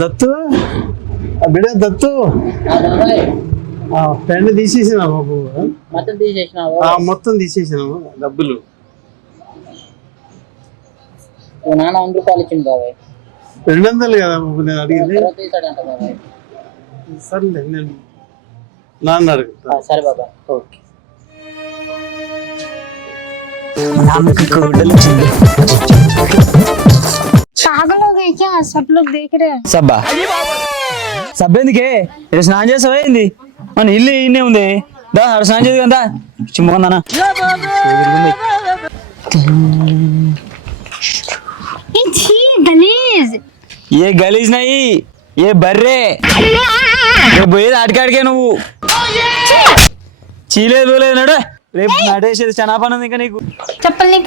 దత్తు బిడ్డ దత్తు పెండ తీసేసినా బాబు. మొత్తం తీసేసినాము డబ్బులు. నాన్న 100 రూపాయలు ఇచ్చింది బాబాయ్. 200 కదా బాబు నేను అడిగింది. సర్లే నేను నాన్న అడుగుతా. సరే బాబాయ్. ఓకే. సబ్బా సబ్బేందుకే ఇక్కడ స్నానం చేస్తావా ఏంది? మన ఇల్లు ఇన్నే ఉంది. దా అక్కడ స్నానం చేసి కదా చిమ్ముకుందానా. ఏ గలీజ్ నాయి ఏ బర్రే పోయేది ఆడికాడికే నువ్వు. చీలేదు పోలేదు నాడు రేపు నడేసేది చాలా పని ఉంది ఇంకా నీకు. చెప్పండి.